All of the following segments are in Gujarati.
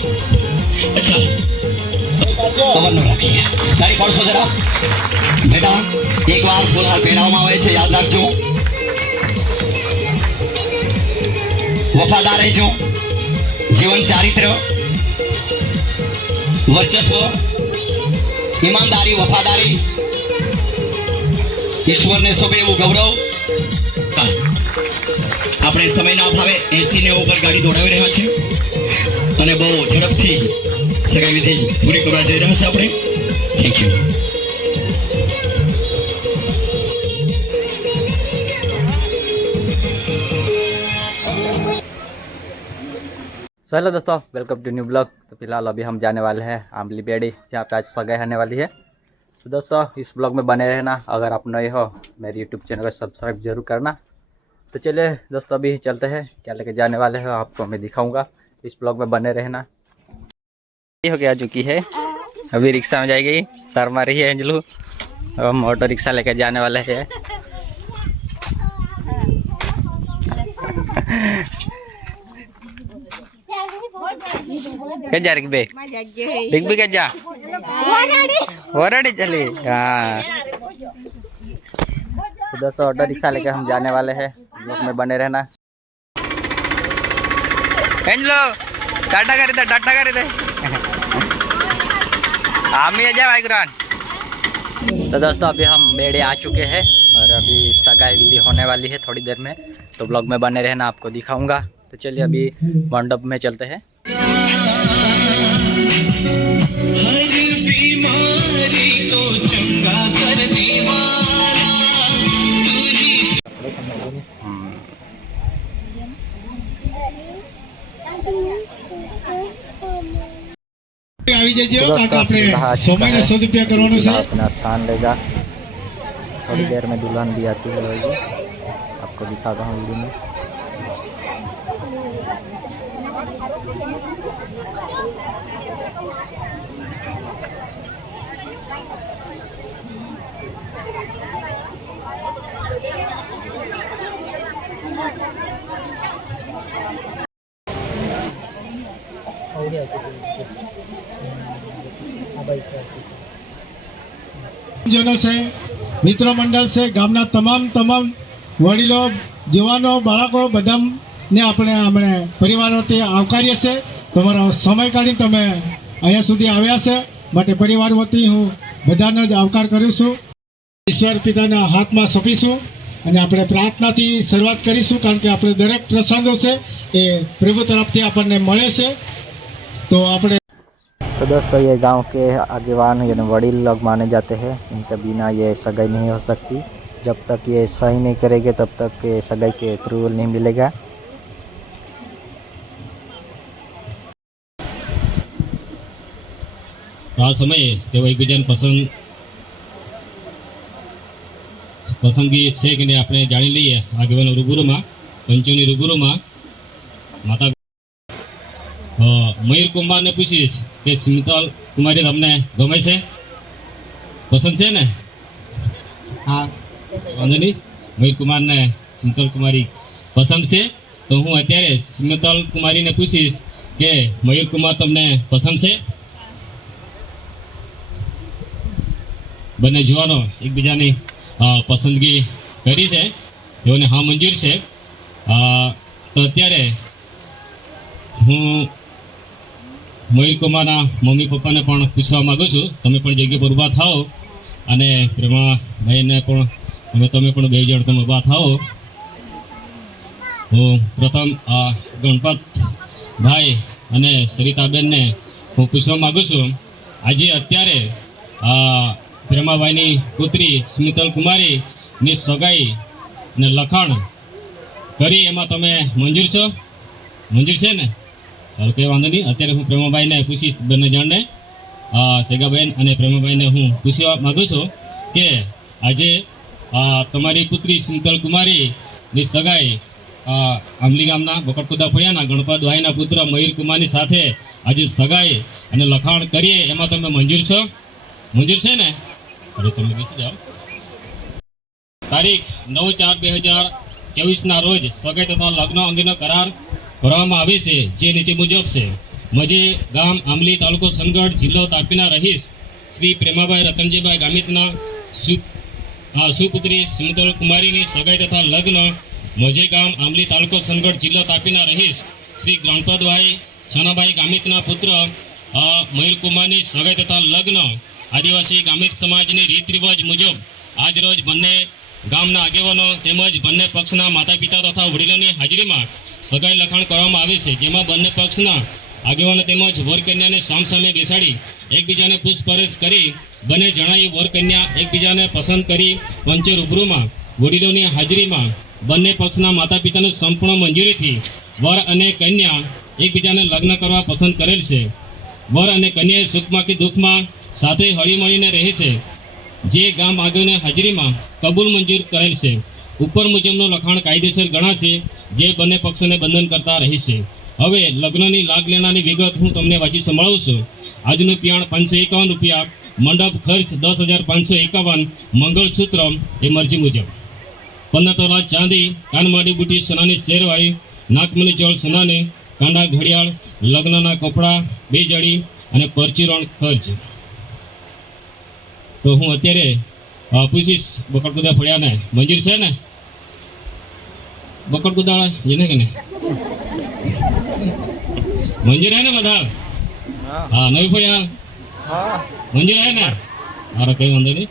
अच्छा कवर न રાખીએ તારી પડશો જરા બેટા એક વાર ફૂલહાર પહેરાવવામાં આવે છે યાદ રાખજો વફાદાર રહેજો જીવન ચારિત્ર વર્ચસ્વ ईमानदारी वफादारी ईश्वर ने सोंपे एवं गौरव अपने समय ना अभावे 80 ने ऊपर गाड़ी दौड़ावी रह्या छे अने बहु झड़पथी सगाई विधि पूरी करवा जई रह्या छे आपणे थैंक यू हेलो दोस्तों, वेलकम टू न्यू ब्लॉग। तो फिलहाल अभी हम जाने वाले हैं आमली बेड़ी, जहाँ पे आज सगाई होने वाली है। तो दोस्तों इस ब्लॉग में बने रहना। अगर आप नए हो मेरे यूट्यूब चैनल को सब्सक्राइब जरूर करना। तो चलिए दोस्तों अभी चलते हैं, क्या लेके जाने वाले हो आपको मैं दिखाऊंगा। इस ब्लॉग में बने रहना। ये हो गया चुकी है, अभी रिक्शा में जाएगी, शर्मा रही है अंजलू। हम ऑटो रिक्शा लेके जाने वाले हैं। क्या जा रही बे? बिग बी क्या जा? वराड़ी चली। हाँ तो दोस्तों ऑटो रिक्शा लेके हम जाने वाले हैं, ब्लॉग में बने रहना। एंजलो टाटा कर दे, टाटा कर दे। आमी आ जाओ आइग्रान। तो दोस्तों अभी हम बेड़े आ चुके हैं और अभी सगाई विधि होने वाली है थोड़ी देर में। तो ब्लॉग में बने रहना, आपको दिखाऊंगा। तो चलिए अभी मंडप में चलते हैं। हर बीमारी को चंगा करने वाला આવી જજો કાકા આપણે સમયને સદુપયોગ કરવાનો છે अपना स्थान लेगा। थोड़ी देर में दुल्हन भी आती है, आपको दिखाता हूँ वीडियो में। जनो से मित्र मंडल से गामना तमाम वडीलो जवानो बाळको बधाम ने આપણે આપણે પરિવારોથી આવકારીએ છે। તમારો સમય કાઢી તમે અહીંયા સુધી આવ્યા છે માટે પરિવાર વતી હું બધાનો જ આવકાર કરું છું। ઈશ્વર પિતાના હાથમાં સોંપીશું અને આપણે પ્રાર્થનાથી શરૂઆત કરીશું, કારણ કે આપણે દરેક પ્રસંગો છે એ પ્રભુ તરફથી આપણને મળે છે। तो આપણે तो दोस्तों ये गांव के आगेवान यानी वडील लोग माने जाते हैं, इनके बिना ये सगाई नहीं हो सकती। जब तक ये सही नहीं करेंगे तब तक ये सगाई के अप्रूवल नहीं मिलेगा। आ समय तेओ एकबीजाने पसंदगी है कि नहीं आपने जाणी लीए। આગેવાનો રૂબરૂમાં પંચોની રૂબરૂમાં માતા મયુર કુમાર ने पूछीश कि स्मितल कुमारी तमने गमे छे, पसंद है ने? हाँ वांधो नहीं। मयूर कुमार ने स्मितल कुमारी पसंद है, तो हूँ अत्यारे स्मितल कुमारी ने पूछीश कि मयूर कुमार तमने पसंद है? बने जुवानो एकबीजानी पसंदगी करी है, तेओने हाँ मंजूर है। तो अत्यारे हूँ मयूर कुमारना मम्मी पप्पा ने पण पूछवा मागू छूं, तमे पण जग्या पर उभा थाओ अने प्रेमा भाई ने पण तमे पण बे जण तमे उभा थाओ। हूँ प्रथम गणपत भाई अने सरिताबेन ने हूँ पूछवा मागू छूं, आज अत्यारे प्रेमाभाईनी पुत्री स्मितल कुमारी ની સગાઈ ને લખાણ કરી એમાં તમે મંજૂર છો? મંજૂર છે ને? ચાલો કંઈ વાંધો નહીં। અત્યારે હું પ્રેમાભાઈને પૂછીશ, બંને જણને સેગાબેન અને પ્રેમાભાઈને હું પૂછવા માગું છું કે આજે તમારી પુત્રી સ્મિતલ કુમારીની સગાઈ આંબલી ગામના બકડકુદા ફળિયાના ગણપતભાઈના પુત્ર મયુર કુમારની સાથે આજે સગાઈ અને લખાણ કરીએ, એમાં તમે મંજૂર છો? મંજૂર છે ને? અરે તમે બેસી જાઓ। તારીખ 9/4/2024 રોજ સગાઈ તથા લગ્ન અંગેનો કરાર કરવામાં આવે છે, જે નીચે મુજબ છે। મજે ગામ આંબલી તાલુકો સોનગઢ જિલ્લો તાપીના રહીશ શ્રી પ્રેમાભાઈ રતનજીભાઈ ગામિતના સુપુત્રી સ્મિતલ કુમારીની સગાઈ તથા લગ્ન મજે ગામ આંબલી તાલુકો સોનગઢ જિલ્લો તાપીના રહીશ શ્રી ગણપતભાઈ છનાભાઈ ગામિતના પુત્ર મયુરકુમારની સગાઈ તથા લગ્ન આદિવાસી ગામિત સમાજની રીત રિવાજ મુજબ આજ રોજ બંને ગામના આગેવાનો તેમજ બંને પક્ષના માતા પિતા તથા વડીલોની હાજરીમાં સગાઈ લખાણ કરવામાં આવે છે, જેમાં બંને પક્ષના આગેવાનો તેમજ વરકન્યાને સામસામે બેસાડી એકબીજાને પૂછપરછ કરી બંને જણાએ વરકન્યા એકબીજાને પસંદ કરી પંચે રૂબરૂમાં વડીલોની હાજરીમાં બંને પક્ષના માતા પિતાની સંપૂર્ણ મંજૂરીથી વર અને કન્યા એકબીજાને લગ્ન કરવા પસંદ કરેલ છે. વર અને કન્યાએ સુખમાં કે દુઃખમાં સાથે હળીમળીને રહે છે, જે ગામ આગળની હાજરીમાં કબૂલ મંજૂર કરેલ છે. ઉપર મુજબનું લખાણ કાયદેસર ગણાશે, જે બંને પક્ષોને બંધન કરતા રહેશે. હવે લગ્નની લાગ લેનાની વિગત હું તમને વાંચી સંભળાવું છું. આજનું પિયાણ 551 રૂપિયા, મંડપ ખર્ચ 10,551, મંગળસૂત્ર એ મરજી મુજબ 15 તોલા ચાંદી, કાનમાડી બુટી સોનાની શેરવાળી, નાકમણી ચોળ સોનાની, કાંડા ઘડિયાળ, લગ્નના કપડાં 2 જડી અને પરચુરણ ખર્ચ. તો હું અત્યારે પૂછીશ બકડકુદા ફળિયાને મંજૂર છે ને? બકડકુદા એને કે નહીં મંજૂર હે ને બધા? હા, નવી ફળિયા મંજૂર હે ને? મારો કઈ વાંધો નહીં.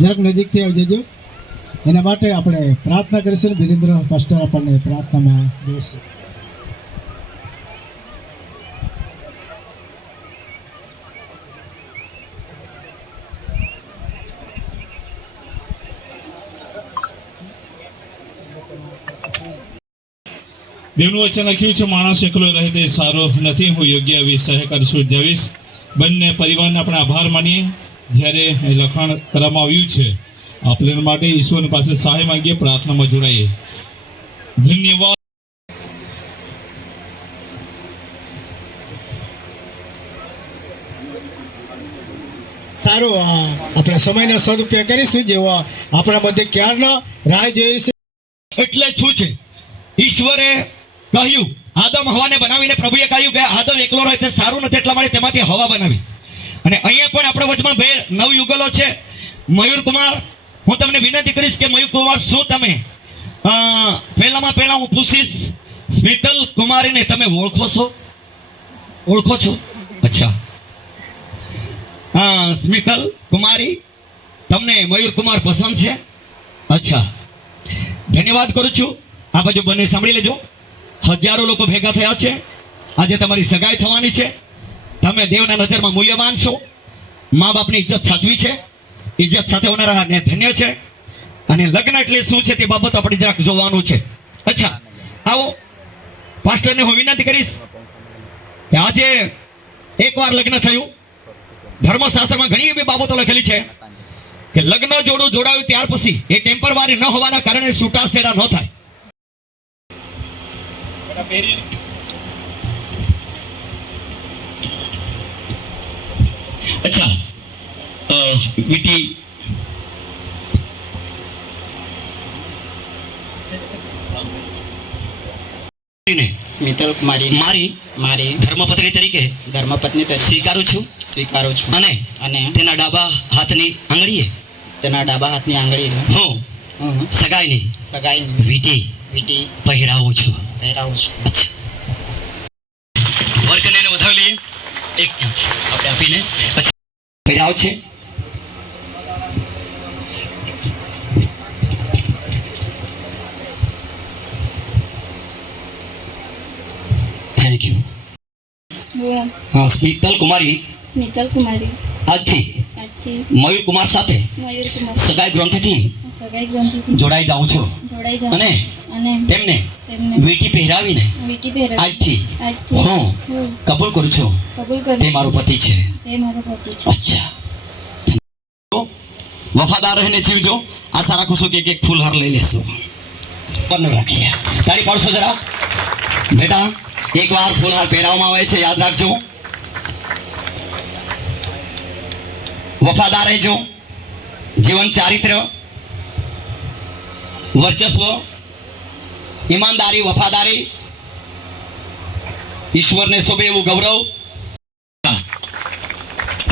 જરાક નજીકથી આવી જજો. એના માટે આપણે પ્રાર્થના કરીશું. વિરેન્દ્ર પાસ્ટર આપણને પ્રાર્થનામાં જોશે. દેવનું વચન લખ્યું છે, માણસ એકલો રહે તે સારો નથી, હું યોગ્ય એવી સહકાર સૂચવીશ. બંને પરિવારને આપણે આભાર માનીએ. જ્યારે લખાણ કરવામાં આવ્યું છે આપણે માટે ઈશ્વરની પાસે સહાય માંગીએ, પ્રાર્થનામાં જોડાઈએ. ધન્યવાદ. સારું, આપણે સમયનો સદુપયોગ કરીશું. જેવો આપણા મધ્ય ક્યારનો રાહ જોઈ છે. એટલે શું છે? ઈશ્વરે કહ્યું, આદમ હવાને બનાવીને પ્રભુએ કહ્યું કે આદમ એકલો રહે તે સારું નથી, એટલા માટે તેમાંથી હવા બનાવી. અને અહીંયા પણ આપણા વચમાં 2 નવયુગલો છે. મયુરકુમાર, હું તમને વિનંતી કરીશ કે મયુરકુમાર, શું તમે પહેલા હું પૂછીશ, સ્મિતલ કુમારીને તમે ઓળખો છો? અચ્છા, હા, સ્મિતલ કુમારી, તમને મયુરકુમાર પસંદ છે? અચ્છા, ધન્યવાદ કરું છું. આ બાજુ બંને સાંભળી લેજો. હજારો લોકો ભેગા થયા છે. આજે તમારી સગાઈ થવાની છે. તમે દેવના નજરમાં મૂલ્યવાન છો. મા બાપની ઇજ્જત સાચવી છે. ઇજ્જત સાથે હોનારાને ધન્ય છે. અને લગ્ન એટલે શું છે તે બાબત આપણે જરાક જોવાનું છે. અચ્છા, આવો. પાસ્ટરને હું વિનંતી કરીશ કે આજે એકવાર લગ્ન થયું. ધર્મશાસ્ત્રમાં ઘણી એવી બાબતો લખેલી છે કે લગ્ન જોડું જોડાયું ત્યાર પછી એ ટેમ્પરરી ન હોવાના કારણે છૂટાછેડા ન થાય. અચ્છા, વીટી સ્મિતલ કુમારી મારી ધર્મપત્ની તરીકે સ્વીકારું છું અને તેના ડાબા હાથની આંગળીએ હું સગાઈની વીટી પહેરાવું છું. વરકન્યાને વધાવી લઈએ. એક આપણે આપીને પછી પહેરાવ છે. Thank you. હા, સ્મિતલ કુમારી આજથી મયુરકુમાર સાથે સગાઈ ગ્રંથિથી જોડાઈ જાઉં છું અને તેમને વીટી પહેરાવીને આજથી હું કબૂલ કરું છું તે મારો પતિ છે. અચ્છા, વફાદાર રહીને જીવજો. આશા રાખું છું કે એક ફૂલહાર લઈ લેશો. બંને રાખીએ. તાળી પાડશો જરા બેટા. એકવાર ફૂલહાર પહેરાવવામાં આવે છે, યાદ રાખજો. વફાદાર રહેજો. જીવન ચારિત્ર વર્ચસ્વ, ઈમાનદારી, વફાદારી, ઈશ્વરને શોભે એવું ગૌરવ.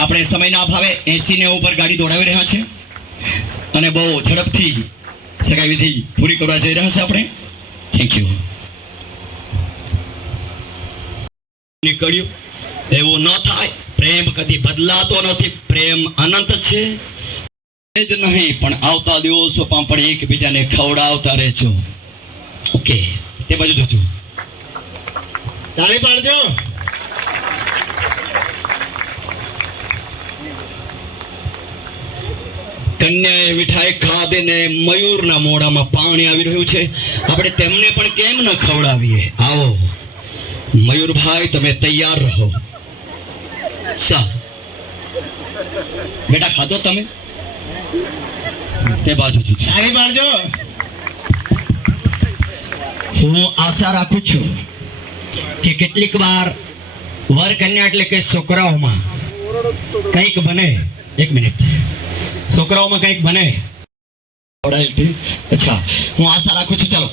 આપણે સમયના અભાવે 80 ને ઉપર ગાડી દોડાવી રહ્યા છે અને બહુ ઝડપથી સગાઈ વિધિ પૂરી કરવા જઈ રહ્યા છે આપણે. Thank you. નીકળ્યું એવું ન થાય. પ્રેમ કદી બદલાતો નથી. પ્રેમ અનંત છે. એ જ નહીં પણ આવતા દિવસોમાં પણ એકબીજાને ખવડાવતા રહેજો. ઓકે, તે બાજુ જોજો. તાળી પાડજો. કન્યાએ મીઠાઈ ખાધીને મયુરના મોઢામાં પાણી આવી રહ્યું છે. આપણે તેમને પણ કેમ ન ખવડાવીએ? આવો મયુરભાઈ, તમે તૈયાર રહો. ચાલ બેટા, ખાધો તમે? તે બાજુ તાળી પાડજો. હું આશા રાખું છું કે કેટલીક વાર વર કન્યા એટલે કે છોકરાઓમાં કંઈક બને. એક મિનિટ. છોકરાઓમાં કંઈક બને. અચ્છા, હું આશા રાખું છું. ચાલો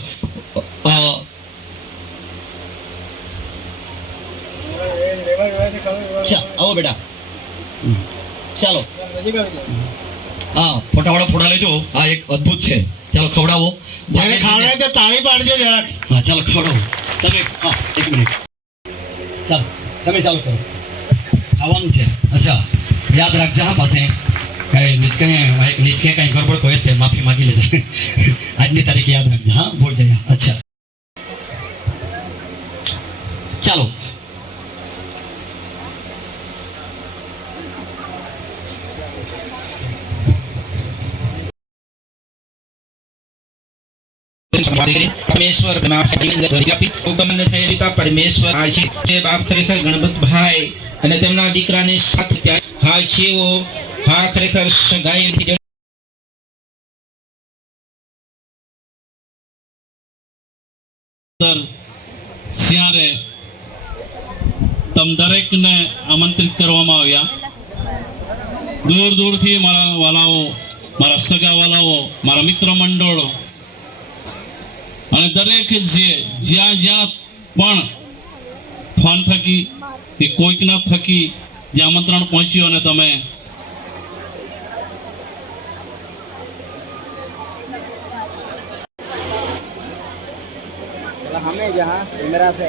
આવો બેટા. ચાલો, હા, ફોટાવાળા ફોટા લેજો. આ એક અદ્ભુત છે. ચાલો ખવડાવો. જ્યારે ખાવડાય તો તાળી પાડજો જરાક. હા, ચાલો ખવડાવો તમે. હા, એક મિનિટ. ચાલો તમે ચાલુ કરો. ખાવાનું છે. અચ્છા, યાદ રાખજો હા. પાસે કઈ નીચકે કઈ ગડબડ હોય તે માફી માગી લેજો. આજની તારીખ યાદ રાખજો હા, ભૂલ જાય. અચ્છા, ચાલો. પરમેશ્વર પરમેશ્વર છે બાપ ખરેખર ગણપતભાઈ અને તેમના દીકરાને સાથ ત્યાં હા છે હા ખરેખર સગાઈ ત્યારે તમ દરેકને આમંત્રિત કરવામાં આવ્યા. દૂર દૂરથી મારા વાલાઓ, મારા સગા વાલાઓ, મારા મિત્ર મંડળો અને દરેક જ્યાં જ્યાં પણ ફોન થકી કે કોઈકના થકી જે આમંત્રણ પહોંચ્યું અને તમે हमें जहाँ कैमरा से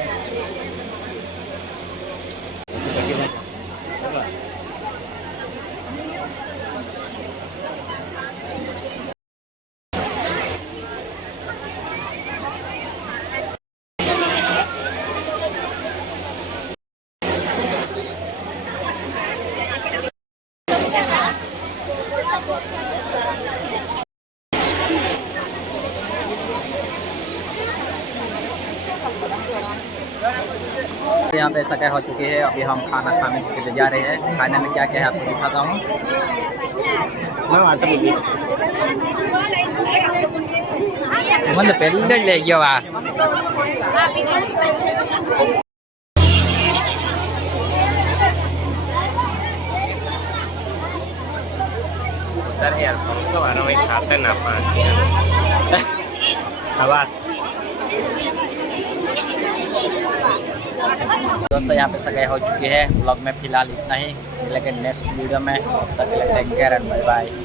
यहाँ पे सगाई हो चुकी है. अभी हम खाना खाने के लिए जा रहे हैं. खाने में क्या क्या है आपको दिखाता हूँ. મને પહેલે જ લઈ ગયો આ. दोस्तों यहाँ पे सगाई हो चुकी है. ब्लॉग में फिलहाल इतना ही. लेकिन नेक्स्ट वीडियो में तब तक के लिए take care and bye bye.